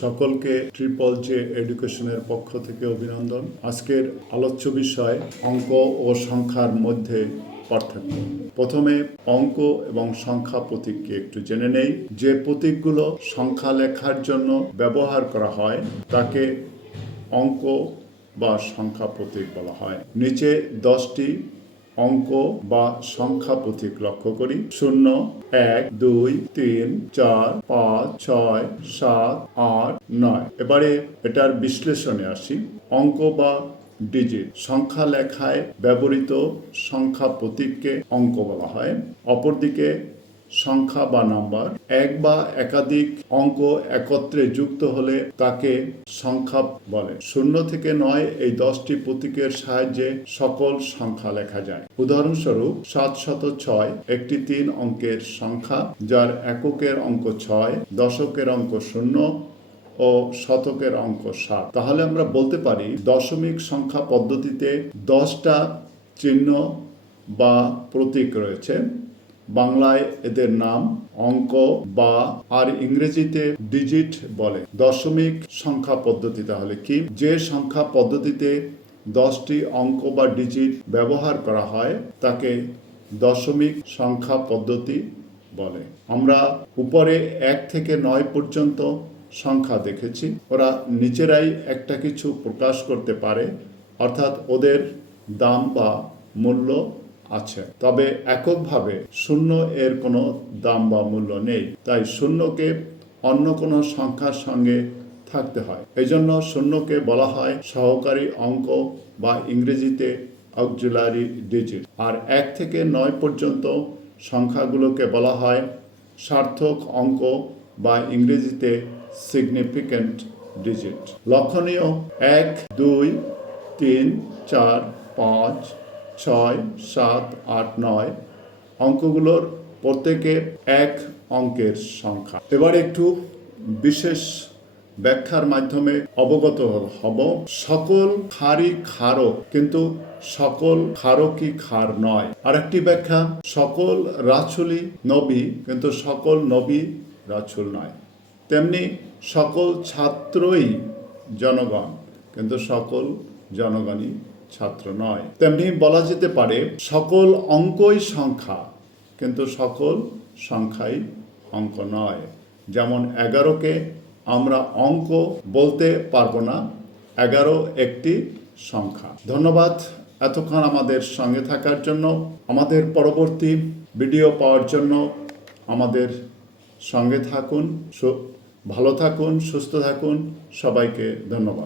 সকলকে triple J এডুকেশনের পক্ষ থেকে অভিনন্দন। আজকের আলোচ্য বিষয় অঙ্ক ও সংখ্যার মধ্যে পার্থক্য। প্রথমে অঙ্ক এবং সংখ্যা প্রতীককে একটু জেনে নেই। যে প্রতীকগুলো সংখ্যা লেখার জন্য ব্যবহার করা হয়, তাকে অঙ্ক বা সংখ্যা প্রতীক বলা হয়। নিচে দশটি অঙ্ক বা সংখ্যা প্রতীক লক্ষ্য করি। শূন্য, এক, দুই, তিন, চার, পাঁচ, ছয়, সাত, আট, নয়। এবারে এটার বিশ্লেষণে আসি। অঙ্ক বা ডিজিট সংখ্যা লেখায় ব্যবহৃত সংখ্যা প্রতীককে অঙ্ক বলা হয়। অপরদিকে সংখ্যা বা নাম্বার। এক বা একাধিক অঙ্ক একত্রে যুক্ত হলে তাকে সংখ্যা বলে। শূন্য থেকে নয় এই দশটি প্রতীকের সাহায্যে সকল সংখ্যা লেখা যায়। উদাহরণস্বরূপ, সাত শত ছয় একটি তিন অঙ্কের সংখ্যা, যার এককের অঙ্ক ছয়, দশকের অঙ্ক শূন্য ও শতকের অঙ্ক সাত। তাহলে আমরা বলতে পারি, দশমিক সংখ্যা পদ্ধতিতে দশটা চিহ্ন বা প্রতীক রয়েছে। বাংলায় এদের নাম অঙ্ক বা আর ইংরেজিতে ডিজিট বলে। দশমিক সংখ্যা পদ্ধতি তাহলে কি? যে সংখ্যা পদ্ধতিতে দশটি অঙ্ক বা ডিজিট ব্যবহার করা হয়, তাকে দশমিক সংখ্যা পদ্ধতি বলে। আমরা উপরে এক থেকে নয় পর্যন্ত সংখ্যা দেখেছি। ওরা নিজেরাই একটা কিছু প্রকাশ করতে পারে, অর্থাৎ ওদের দাম বা মূল্য আছে। তবে এককভাবে শূন্য এর কোনো দাম বা মূল্য নেই। তাই শূন্যকে অন্য কোনো সংখ্যার সঙ্গে থাকতে হয়। এই জন্য শূন্যকে বলা হয় সহকারী অঙ্ক বা ইংরেজিতে অক্সিলারি ডিজিট আর এক থেকে নয় পর্যন্ত সংখ্যাগুলোকে বলা হয় সার্থক অঙ্ক বা ইংরেজিতে সিগনিফিক্যান্ট ডিজিট লক্ষণীয় এক, দুই, তিন, চার, পাঁচ ছয়, সাত, আট, নয় অঙ্কগুলোর প্রত্যেকে এক অঙ্কের সংখ্যা। এবার একটু বিশেষ ব্যাখ্যার মাধ্যমে অবগত হব। সকল খারই খারক কিন্তু সকল খারকই খার নয়? আরেকটি ব্যাখ্যা, সকল রাছুলি নবী, কিন্তু সকল নবী রাছুল নয়। তেমনি সকল ছাত্রই জনগণ, কিন্তু সকল জনগণই ছাত্র নয়। তেমনি বলা যেতে পারে সকল অঙ্কই সংখ্যা, কিন্তু সকল সংখ্যাই অঙ্ক নয়। যেমন এগারোকে আমরা অঙ্ক বলতে পারব না, এগারো একটি সংখ্যা। ধন্যবাদ এতক্ষণ আমাদের সঙ্গে থাকার জন্য। আমাদের পরবর্তী ভিডিও পাওয়ার জন্য আমাদের সঙ্গে থাকুন ভালো থাকুন, সুস্থ থাকুন। সবাইকে ধন্যবাদ।